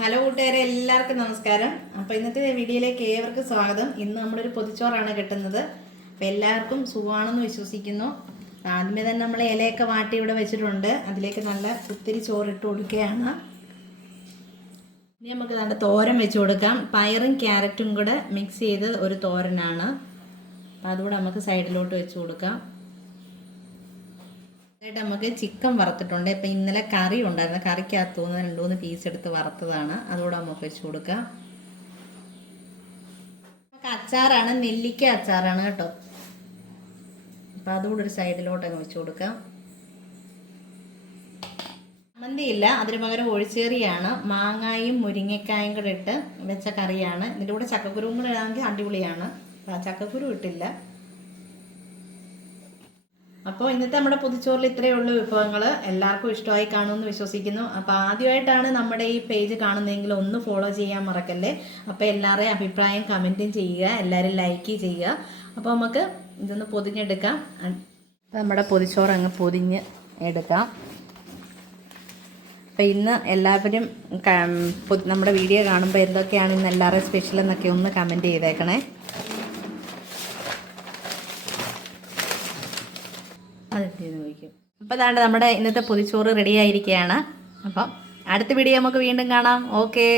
Hello കൂട്ടുകാരെ എല്ലാവർക്കും നമസ്കാരം. അപ്പോൾ ഇന്നത്തെ വീഡിയോയിലേക്ക് ഏവർക്കും സ്വാഗതം. ഇന്ന് നമ്മളൊരു പൊതിച്ചോറാണ് കിട്ടുന്നത്. അപ്പോൾ എല്ലാവർക്കും സുഖമാണെന്ന് വിശ്വസിക്കുന്നു. ആദ്യമേ തന്നെ നമ്മൾ ഇലയൊക്കെ വാട്ടി ഇവിടെ വെച്ചിട്ടുണ്ട്. അതിലേക്ക് നല്ല ഒത്തിരി ചോറിട്ട് കൊടുക്കുകയാണ്. ഇനി നമുക്ക് നല്ല തോരൻ വെച്ച് കൊടുക്കാം. പയറും ക്യാരറ്റും കൂടെ മിക്സ് ചെയ്ത് ഒരു തോരനാണ്. അപ്പോൾ അതുകൂടെ നമുക്ക് സൈഡിലോട്ട് വെച്ച് കൊടുക്കാം. ആയിട്ട് നമുക്ക് ചിക്കൻ വറുത്തിട്ടുണ്ട്. ഇപ്പം ഇന്നലെ കറി ഉണ്ടായിരുന്നു. കറിക്കകത്ത് നിന്ന് രണ്ട് മൂന്ന് പീസ് എടുത്ത് വറുത്തതാണ്. അതുകൂടെ നമുക്ക് വെച്ച് കൊടുക്കാം. അച്ചാറാണ്. നെല്ലിക്ക അച്ചാറാണ് കേട്ടോ. അപ്പം അതുകൂടെ ഒരു സൈഡിലോട്ട് അങ്ങ് വെച്ച് കൊടുക്കാം. മന്തിയില്ല അതിന് പകരം ഒഴിച്ചേറിയാണ്. മാങ്ങായും മുരിങ്ങക്കായും കൂടെ ഇട്ട് വെച്ച കറിയാണ്. ഇതിന്റെ കൂടെ ചക്കക്കുരുവും കൂടെ ഇടാമെങ്കിൽ അടിപൊളിയാണ്. ചക്കക്കുരു ഇട്ടില്ല. അപ്പോൾ ഇന്നത്തെ നമ്മുടെ പുതുച്ചോറിൽ ഇത്രയേ ഉള്ളൂ വിഭവങ്ങൾ എല്ലാവർക്കും ഇഷ്ടമായി കാണുമെന്ന് വിശ്വസിക്കുന്നു. അപ്പോൾ ആദ്യമായിട്ടാണ് നമ്മുടെ ഈ പേജ് കാണുന്നതെങ്കിൽ ഒന്ന് ഫോളോ ചെയ്യാൻ മറക്കല്ലേ? അപ്പോൾ എല്ലാവരുടെയും അഭിപ്രായം കമന്റും ചെയ്യുക എല്ലാവരും ലൈക്ക് ചെയ്യുക. അപ്പോൾ നമുക്ക് ഇതൊന്ന് പൊതിഞ്ഞെടുക്കാം. അപ്പോൾ നമ്മുടെ പൊതിച്ചോറ് അങ്ങ് പൊതിഞ്ഞ് എടുക്കാം. അപ്പോൾ ഇന്ന് എല്ലാവരും നമ്മുടെ വീഡിയോ കാണുമ്പോൾ എന്തൊക്കെയാണ് ഇന്ന് എല്ലാവരും സ്പെഷ്യൽ എന്നൊക്കെ ഒന്ന് കമന്റ് ചെയ്തേക്കണേ. അതെന്ത് ചെയ്ത് അപ്പോൾ അതാണ്ട് നമ്മുടെ ഇന്നത്തെ പൊതിച്ചോറ് റെഡി ആയിരിക്കുകയാണ് അപ്പം അടുത്ത വീഡിയോ നമുക്ക് വീണ്ടും കാണാം. ഓക്കേ